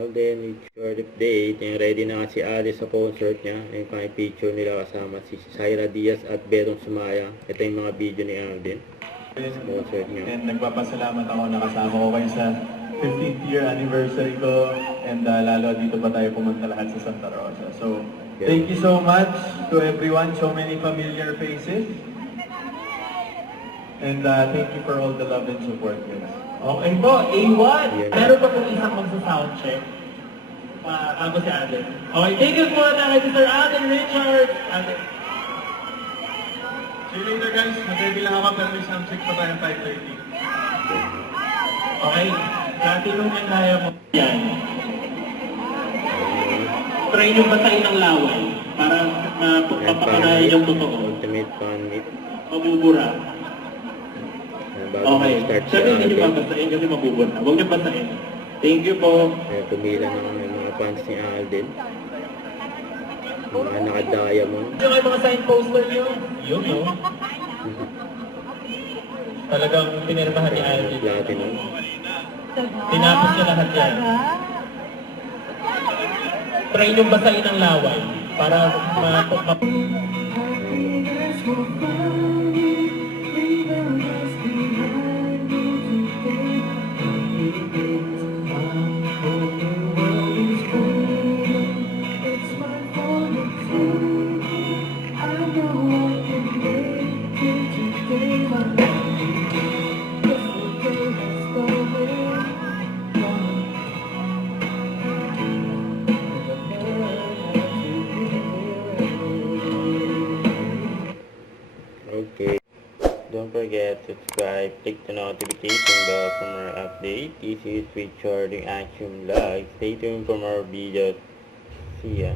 Alden, Richard update. Yung ready na si Alice sa concert niya. Yung kaya picture nila kasama si Syra Diaz at Berong Sumaya. Ito yung mga video ni Alden sa concert niya. And nagpapasalamat ako na kasama ko kayo sa 15th year anniversary ko. And lalo dito pa tayo pumunta lahat sa Santa Rosa. So, thank you so much to everyone. So many familiar faces. And thank you for all the love and support, guys. Okay po, A1. Yeah. Meron pa pong isang magsa-soundcheck. Ako si Alden. Okay, thank you po na kay Sir Alden Richard. Alden. See you later, guys. Mag-ready lang ako pero may soundcheck pa tayo 5:30. Okay, katinungan tayo mo yan. Try nyo basahin ng laway para mapapanayan yung totoo. Ultimate Fan Meet. Mabubura. Bago Okay, mag-start si sabi hindi nyo Alden. babasahin kasi mabubura. Huwag nyo basahin. Thank you po. Kaya pumila ng mga fans ni Alden. Mga naka-diamond. Yung mga sign poster nyo, yun no? Talagang pinirmahan ni Alden. Platinum. Tinapos niya lahat yan. Try nyo basahin ng laway para Okay. Don't forget to subscribe, click the notification bell for more updates. This is Richard in Action Live. Stay tuned for more videos. See ya.